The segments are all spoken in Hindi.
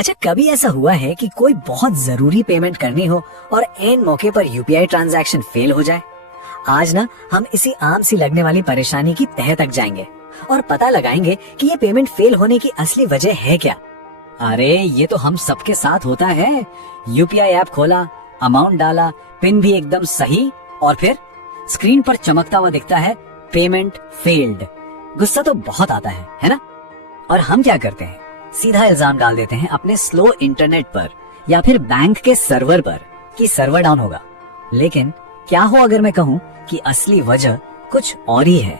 अच्छा, कभी ऐसा हुआ है कि कोई बहुत जरूरी पेमेंट करनी हो और एन मौके पर यूपीआई ट्रांजैक्शन फेल हो जाए? आज ना हम इसी आम सी लगने वाली परेशानी की तह तक जाएंगे और पता लगाएंगे कि ये पेमेंट फेल होने की असली वजह है क्या। अरे ये तो हम सबके साथ होता है। यूपीआई ऐप खोला, अमाउंट डाला, पिन भी एकदम सही और फिर स्क्रीन पर चमकता हुआ दिखता है पेमेंट फेल्ड। गुस्सा तो बहुत आता है ना? और हम क्या करते हैं, सीधा इल्जाम डाल देते हैं अपने स्लो इंटरनेट पर या फिर बैंक के सर्वर पर कि सर्वर डाउन होगा। लेकिन क्या हो अगर मैं कहूँ कि असली वजह कुछ और ही है,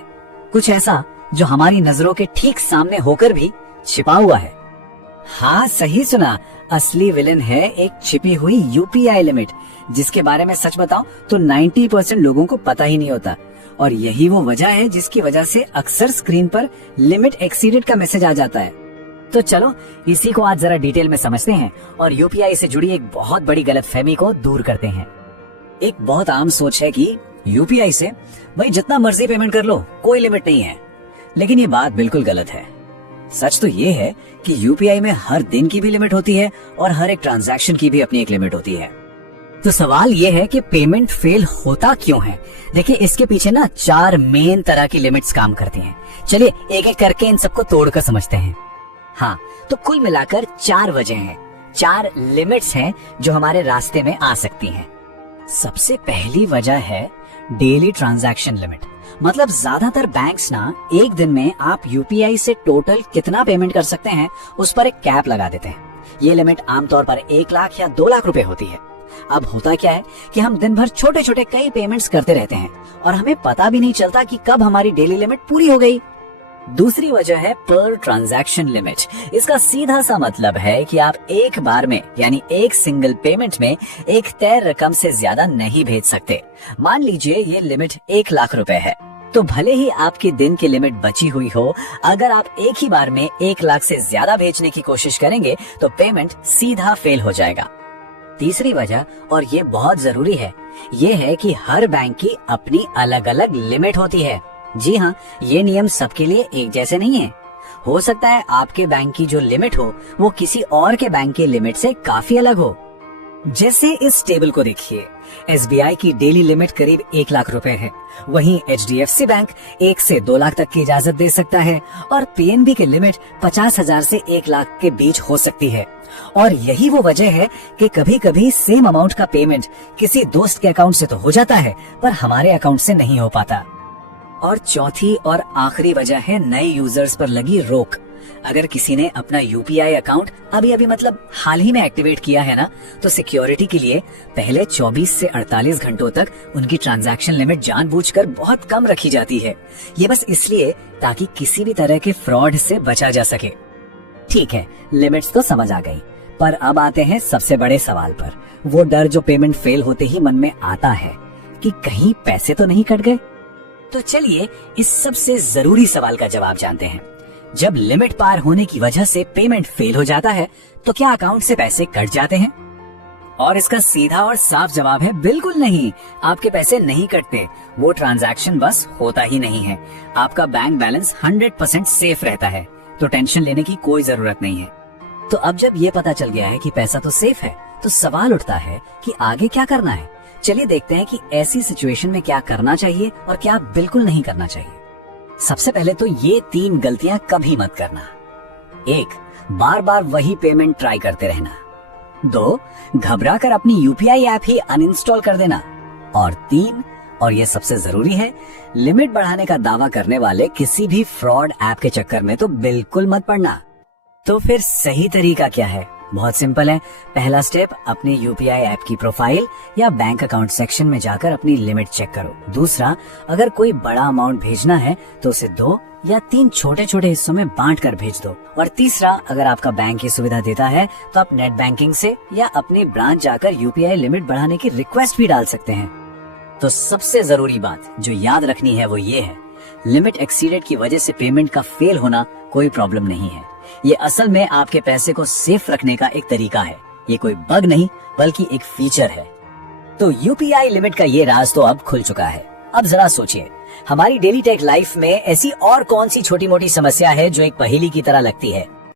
कुछ ऐसा जो हमारी नजरों के ठीक सामने होकर भी छिपा हुआ है। हाँ, सही सुना, असली विलेन है एक छिपी हुई यूपीआई लिमिट, जिसके बारे में सच बताऊं तो 90% लोगों को पता ही नहीं होता। और यही वो वजह है जिसकी वजह से अक्सर स्क्रीन पर लिमिट एक्सीडेड का मैसेज आ जाता है। तो चलो इसी को आज जरा डिटेल में समझते हैं और यूपीआई से जुड़ी एक बहुत बड़ी गलतफहमी को दूर करते हैं। एक बहुत आम सोच है कि यूपीआई से भाई जितना मर्जी पेमेंट कर लो, कोई लिमिट नहीं है। लेकिन ये बात बिल्कुल गलत है। सच तो ये है कि यूपीआई में हर दिन की भी लिमिट होती है और हर एक ट्रांजैक्शन की भी अपनी एक लिमिट होती है। तो सवाल ये है कि पेमेंट फेल होता क्यों है? देखिए, इसके पीछे ना 4 मेन तरह की लिमिट्स काम करती हैं। चलिए एक एक करके इन सबको तोड़कर समझते हैं। हाँ, तो कुल मिलाकर 4 वजह हैं, 4 लिमिट्स हैं जो हमारे रास्ते में आ सकती हैं। सबसे पहली वजह है डेली ट्रांजैक्शन लिमिट। मतलब ज्यादातर बैंक्स ना एक दिन में आप यूपीआई से टोटल कितना पेमेंट कर सकते हैं उस पर एक कैप लगा देते हैं। ये लिमिट आमतौर पर 1 लाख या 2 लाख रुपए होती है। अब होता क्या है कि हम दिन भर छोटे छोटे कई पेमेंट्स करते रहते हैं और हमें पता भी नहीं चलता कि कब हमारी डेली लिमिट पूरी हो गई। दूसरी वजह है पर ट्रांजैक्शन लिमिट। इसका सीधा सा मतलब है कि आप एक बार में यानी एक सिंगल पेमेंट में एक तय रकम से ज्यादा नहीं भेज सकते। मान लीजिए ये लिमिट 1 लाख रुपए है, तो भले ही आपकी दिन की लिमिट बची हुई हो, अगर आप एक ही बार में 1 लाख से ज्यादा भेजने की कोशिश करेंगे तो पेमेंट सीधा फेल हो जाएगा। तीसरी वजह, और ये बहुत जरूरी है, ये है कि हर बैंक की अपनी अलग अलग लिमिट होती है। जी हाँ, ये नियम सबके लिए एक जैसे नहीं है। हो सकता है आपके बैंक की जो लिमिट हो वो किसी और के बैंक की लिमिट से काफी अलग हो। जैसे इस टेबल को देखिए, एसबीआई की डेली लिमिट करीब 1 लाख रुपए है, वहीं एचडीएफसी बैंक 1 से 2 लाख तक की इजाजत दे सकता है और पीएनबी की लिमिट 50,000 से 1 लाख के बीच हो सकती है। और यही वो वजह है कि कभी कभी सेम अमाउंट का पेमेंट किसी दोस्त के अकाउंट से तो हो जाता है पर हमारे अकाउंट से नहीं हो पाता। और चौथी और आखिरी वजह है नए यूजर्स पर लगी रोक। अगर किसी ने अपना यूपीआई अकाउंट अभी मतलब हाल ही में एक्टिवेट किया है ना, तो सिक्योरिटी के लिए पहले 24 से 48 घंटों तक उनकी ट्रांजैक्शन लिमिट जानबूझकर बहुत कम रखी जाती है। ये बस इसलिए ताकि किसी भी तरह के फ्रॉड से बचा जा सके। ठीक है, लिमिट्स तो समझ आ गई, पर अब आते हैं सबसे बड़े सवाल पर। वो डर जो पेमेंट फेल होते ही मन में आता है कि कहीं पैसे तो नहीं कट गए। तो चलिए इस सबसे जरूरी सवाल का जवाब जानते हैं। जब लिमिट पार होने की वजह से पेमेंट फेल हो जाता है तो क्या अकाउंट से पैसे कट जाते हैं? और इसका सीधा और साफ जवाब है बिल्कुल नहीं। आपके पैसे नहीं कटते, वो ट्रांजैक्शन बस होता ही नहीं है। आपका बैंक बैलेंस 100% सेफ रहता है, तो टेंशन लेने की कोई जरूरत नहीं है। तो अब जब ये पता चल गया है कि पैसा तो सेफ है, तो सवाल उठता है कि आगे क्या करना है। चलिए देखते हैं कि ऐसी सिचुएशन में क्या करना चाहिए और क्या बिल्कुल नहीं करना चाहिए। सबसे पहले तो ये 3 गलतियां कभी मत करना। 1, बार बार वही पेमेंट ट्राई करते रहना। 2, घबरा कर अपनी यूपीआई ऐप ही अनइंस्टॉल कर देना। और 3, और ये सबसे जरूरी है, लिमिट बढ़ाने का दावा करने वाले किसी भी फ्रॉड ऐप के चक्कर में तो बिल्कुल मत पड़ना। तो फिर सही तरीका क्या है? बहुत सिंपल है। पहला स्टेप, अपने यूपीआई ऐप की प्रोफाइल या बैंक अकाउंट सेक्शन में जाकर अपनी लिमिट चेक करो। दूसरा, अगर कोई बड़ा अमाउंट भेजना है तो उसे 2 या 3 छोटे छोटे हिस्सों में बांट कर भेज दो। और तीसरा, अगर आपका बैंक ये सुविधा देता है तो आप नेट बैंकिंग से या अपनी ब्रांच जाकर यूपीआई लिमिट बढ़ाने की रिक्वेस्ट भी डाल सकते हैं। तो सबसे जरूरी बात जो याद रखनी है वो ये है, लिमिट एक्सीडेड की वजह से पेमेंट का फेल होना कोई प्रॉब्लम नहीं है। ये असल में आपके पैसे को सेफ रखने का एक तरीका है। ये कोई बग नहीं बल्कि एक फीचर है। तो यूपीआई लिमिट का ये राज तो अब खुल चुका है। अब जरा सोचिए, हमारी डेली टेक लाइफ में ऐसी और कौन सी छोटी मोटी समस्या है जो एक पहेली की तरह लगती है?